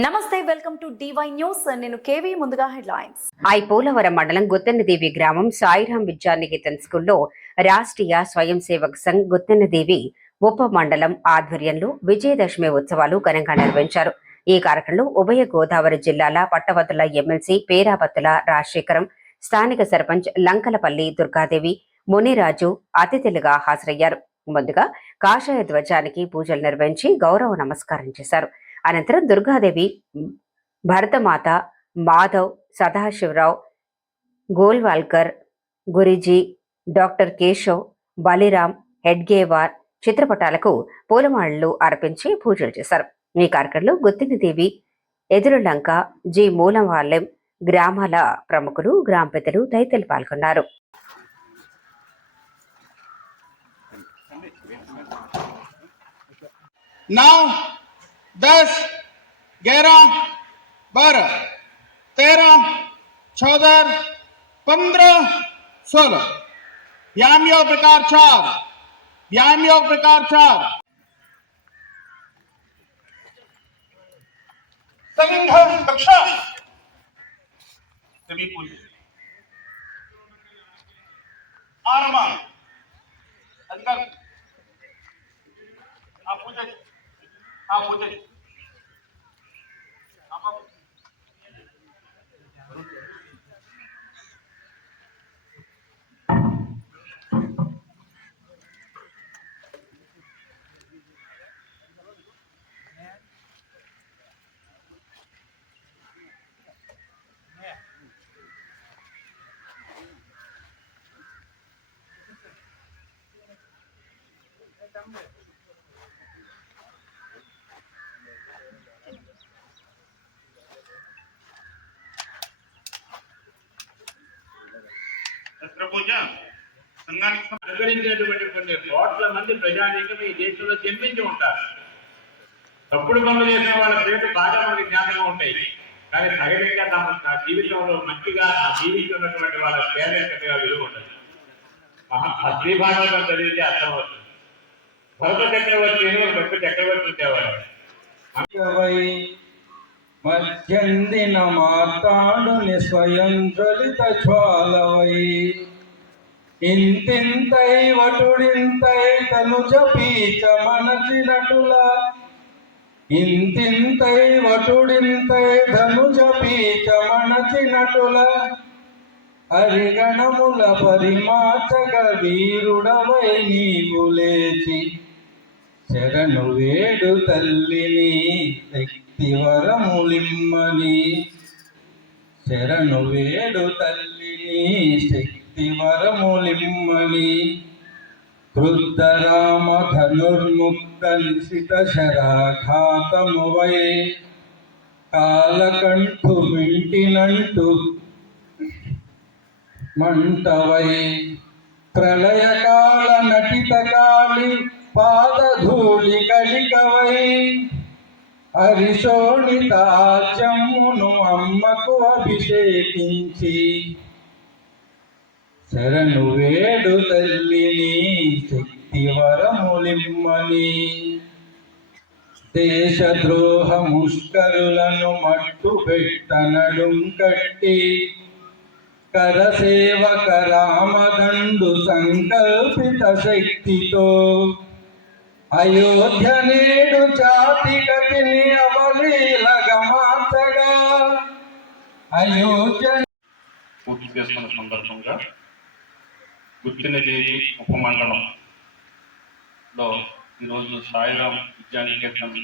నమస్తే welcome to DY news నేను KV ముందుగా హెడ్లైన్స్. ఐ పోలవరం మండలం గుత్తన్నదేవి గ్రామం సాయిరాం విద్యానికేతన్ స్కూల్లో రాష్ట్రీయ స్వయం సేవక్ సంఘ్ గుత్తన్నదేవి ఉప మండలం ఆధ్వర్యంలో విజయదశమి ఉత్సవాలు ఘనంగా నిర్వహించారు. ఈ కార్యక్రమంలో ఉభయ గోదావరి జిల్లాల పట్టభద్రుల ఎమ్మెల్సీ పేరాపత్తుల రాజశేఖరం స్థానిక సర్పంచ్ లంకలపల్లి దుర్గాదేవి మునిరాజు అతిథులుగా హాజరయ్యారు. ముందుగా కాషాయ ధ్వజానికి పూజలు నిర్వహించి గౌరవ నమస్కారం చేశారు. అనంతరం దుర్గాదేవి భరతమాత మాధవ్ సదాశివరావు గోల్వాల్కర్ గురిజీ డాక్టర్ కేశవ్ బలిరామ్ హెడ్గేవార్ చిత్రపటాలకు పూలమాలలు అర్పించి పూజలు చేశారు. ఈ కార్యక్రమంలో గుత్తినిదేవి ఎదురులంక జి. మూలవాలెం గ్రామాల ప్రముఖులు గ్రామ పెద్దలు తదితరులు పాల్గొన్నారు. Now, दस ग्यारह बारह तेरह चौदह पंद्रह सोलह। व्यायाम योग प्रकार चार। व्यायाम योग प्रकार चार। संघ कक्षा। सभी पूजे आरंभ। अधिकार। आप पूछे। आप पूजे పూజ. సంఘానికి కొన్ని కోట్ల మంది ప్రజానీకం ఈ దేశంలో జన్మించి ఉంటారు. తప్పుడు పనులు చేసిన వాళ్ళ పేర్లు బాగా మనకి జ్ఞాపకం ఉంటాయి. కానీ సహజంగా తమ జీవితంలో మంచిగా ఆ జీవిస్తున్నటువంటి వాళ్ళ పేర్లు పెద్దగా విలువ ఉండదు. మహా ఆ శ్రీభాగవతం చదివితే అర్థమవుతుంది. భరత చక్రవర్తి గొప్ప చక్రవర్తి ఉండేవాడు. మధ్యందిన మాతాడుని స్వయం జ్వలిత జ్వాలవై ఇంతింతై వటుడింతై తను జపీచ మనచినటుల ఇంతింతై వటుడింతై ధను జపీచ మనచినటుల హరిగణముల పరిమాచక వీరుడవై నీవు లేచి శరణు వేడు తల్లిని శక్తి వరములిమ్మని శరణు వేడు తల్లిని శక్తి వరములిమ్మని క్రుద్ధరామ ధనుర్ముక్త నిశిత శరాఘాతము వై కాలకంఠు మింటినంటు మంటవై ప్రళయకాల నటిత కాళి పాదధూళి కలికవై హరిశోణితాజ్యమును అమ్మకు అభిషేకించి శరణు వేడు తల్లిని శక్తి వరములిమ్మని. దేశద్రోహ ముష్కరులను మట్టు పెట్టనడుం కట్టి. కరసేవక రామదండు సంకల్పిత శక్తితో. అయోధ్య నేడు జాతి గతిని అవలీలగమాచగా అయోధ్య పూర్తి చేస్తున్న సందర్భంగా గుర్తినదేవి ఉపమండలంలో ఈరోజు సాయిరాం విద్యానికేతన్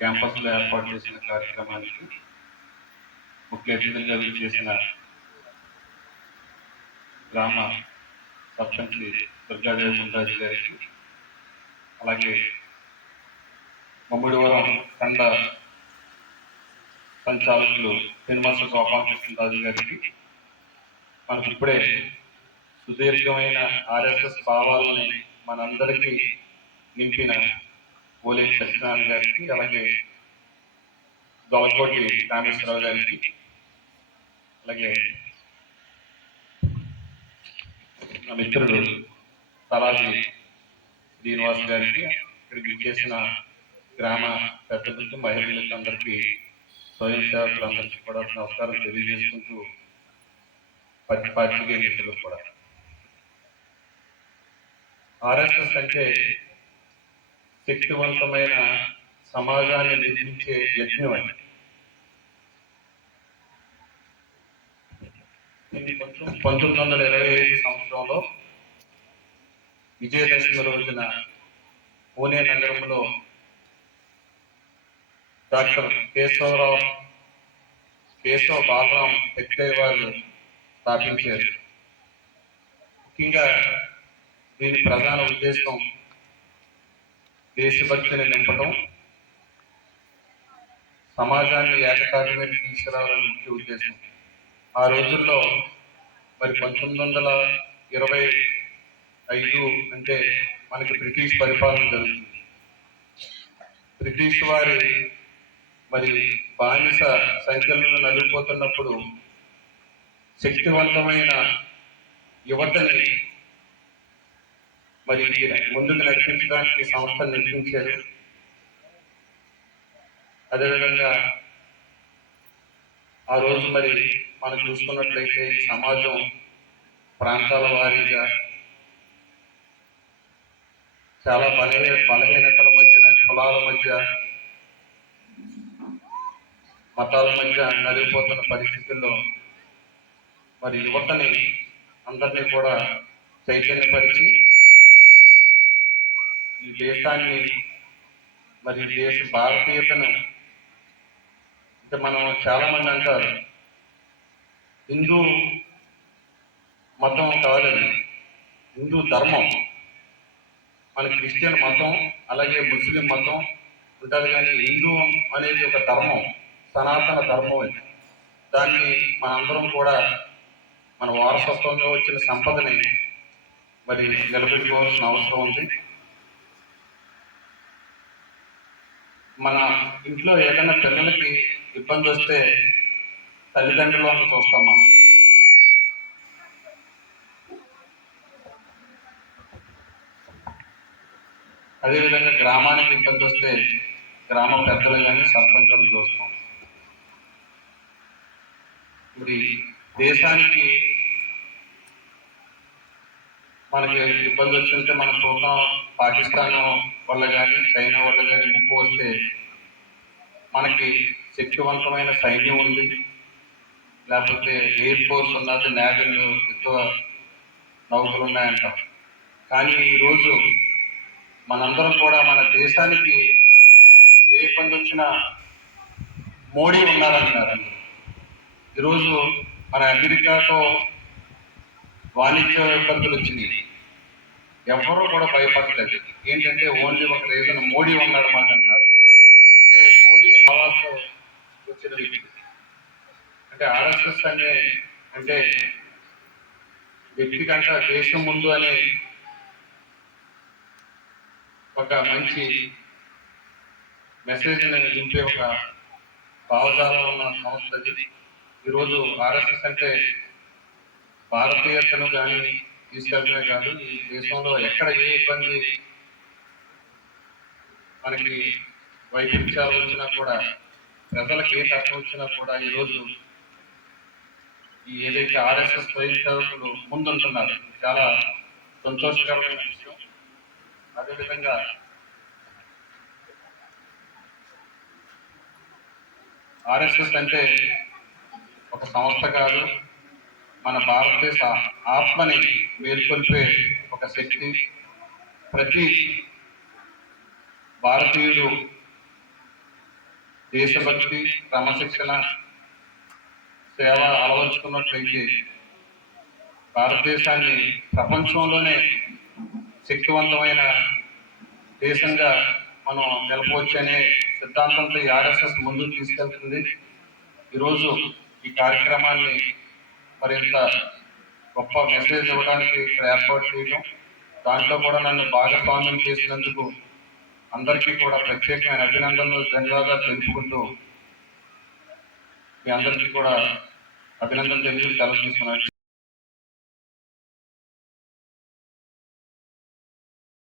క్యాంపస్లో ఏర్పాటు చేసిన కార్యక్రమానికి ముఖ్య అతిథులుగా చేసిన గ్రామ సర్పంచి దుర్గాదేవి ముందాజీ గారికి అలాగే మమ్మిడివరం తండ సంచాలకులు శ్రీనివాస గోపాలకృష్ణరాజు గారికి మనకి ఇప్పుడే సుదీర్ఘమైన ఆర్ఎస్ఎస్ భావాలని మనందరికీ నింపిన పోలీస్ సత్యనారాయణ గారికి అలాగే దొలకోటి రామేశ్వరరావు గారికి అలాగే నా మిత్రుడు తలాజీ శ్రీనివాస్ గారికి ఇక్కడికి చేసిన గ్రామ పెద్దలకు మహిళలకు అందరికీ స్వయం సేవకులందరికీ కూడా నమస్కారం తెలియజేసుకుంటూ పచ్చి పార్టీకి కూడా ఆర్ఎస్ఎస్ అంటే శక్తివంతమైన సమాజాన్ని నిర్మించే యజ్ఞం అండి పంతొమ్మిది వందల ఇరవై ఐదు సంవత్సరంలో విజయదశమి రోజున పూణే నగరంలో డాక్టర్ కేశవరావు కేశవ బాలరాం హెచ్ఐ వారు స్థాపించారు. ముఖ్యంగా దీని ప్రధాన ఉద్దేశం దేశభక్తిని నింపడం సమాజాన్ని ఏకతాటి తీసుకురావాలని ముఖ్య ఉద్దేశం. ఆ రోజుల్లో మరి పంతొమ్మిది వందల ఇరవై ఐదు అంటే మనకి బ్రిటిష్ పరిపాలన జరుగుతుంది. బ్రిటిష్ వారి మరి బానిస సైకిల్ను నలిగిపోతున్నప్పుడు శక్తివంతమైన యువతని మరి ముందుకు నడిపించడానికి సంస్థ నిర్మించారు అదేవిధంగా ఆ రోజు మరి మనం చూసుకున్నట్లయితే ఈ సమాజం ప్రాంతాల వారీగా చాలా బలహీన బలహీనతల మధ్యన కులాల మధ్య మతాల మధ్య నలిగిపోతున్న పరిస్థితుల్లో మరి యువతని అందరినీ కూడా చైతన్యపరిచి ఈ దేశాన్ని మరి దేశ భారతీయతను అంటే మనం చాలా మంది అంటారు హిందూ మతం కాదండి. హిందూ ధర్మం. మన క్రిస్టియన్ మతం అలాగే ముస్లిం మతం ఉంటుంది కానీ హిందూ అనేది ఒక ధర్మం సనాతన ధర్మం ఇది దాన్ని మనందరం కూడా మన వారసత్వంగా వచ్చిన సంపదని మరి నిలబెట్టుకోవాల్సిన అవసరం ఉంది. మన ఇంట్లో ఏదైనా పిల్లలకి ఇబ్బంది వస్తే తల్లిదండ్రులను చూస్తాం మనం. అదేవిధంగా గ్రామానికి ఇబ్బంది వస్తే గ్రామ పెద్దలు కానీ సర్పంచులు చూస్తాం. ఇప్పుడు దేశానికి మనకి ఇబ్బంది వచ్చింటే మనం చూద్దాం పాకిస్తాన్ వల్ల కానీ చైనా వల్ల కానీ ముప్పు వస్తే మనకి శక్తివంతమైన సైన్యం ఉంది. లేకపోతే ఎయిర్ ఫోర్స్ ఉన్నది నేవల్ ఎక్కువ నౌకలు ఉన్నాయంటాం. కానీ ఈరోజు మనందరం కూడా మన దేశానికి ఏ ఇబ్బంది వచ్చినా మోడీ ఉన్నారంటున్నారు ఈరోజు మన అమెరికాతో వాణిజ్య ఇబ్బందులు వచ్చినాయి. ఎవరూ కూడా భయపడలేదు. ఏంటంటే ఓన్లీ ఒక రీజన్ మోడీ ఉన్నాడు మాట అంటారు అంటే మోడీ భావాలతో వచ్చిన వ్యక్తి. అంటే ఆర్ఎస్ఎస్ అనే అంటే వ్యక్తి కంటే దేశం ముందు అనే ఒక మంచి మెసేజ్ నింపే ఒక భావజాలం ఉన్న సంస్థ ఇది ఈరోజు ఆర్ఎస్ఎస్ అంటే భారతీయతను కానీ తీసుకెళ్ళడమే కాదు ఈ దేశంలో ఎక్కడ ఏ ఇబ్బంది మనకి వైపరీత్యాలు వచ్చినా కూడా ప్రజలకు ఏ కష్టం వచ్చినా కూడా ఈరోజు ఈ ఏదైతే ఆర్ఎస్ఎస్ స్వయం సేవకులు ముందుంటున్నారు చాలా సంతోషకరమైన విషయం. అదేవిధంగా ఆర్ఎస్ఎస్ అంటే ఒక సంస్థ కాదు మన భారతదేశ ఆత్మని మేల్కొల్పే ఒక శక్తి. ప్రతి భారతీయుడు దేశభక్తి క్రమశిక్షణ సేవ అలవరుచుకున్నట్లయితే భారతదేశాన్ని ప్రపంచంలోనే శక్తివంతమైన దేశంగా మనం నిలపవచ్చు అనే సిద్ధాంతంతో ఈ ఆర్ఎస్ఎస్ ముందుకు తీసుకెళ్తుంది. ఈరోజు ఈ కార్యక్రమాన్ని మరింత గొప్ప మెసేజ్ ఇవ్వడానికి ఇక్కడ ఏర్పాటు చేయడం దాంట్లో కూడా నన్ను భాగస్వామ్యం చేసినందుకు అందరికీ కూడా ప్రత్యేకమైన అభినందనలు ధన్యవాదాలు తెలుపుకుంటూ మీ అందరికీ కూడా అభినందనలు తెలియజేసి సెలవు తీసుకున్నాను.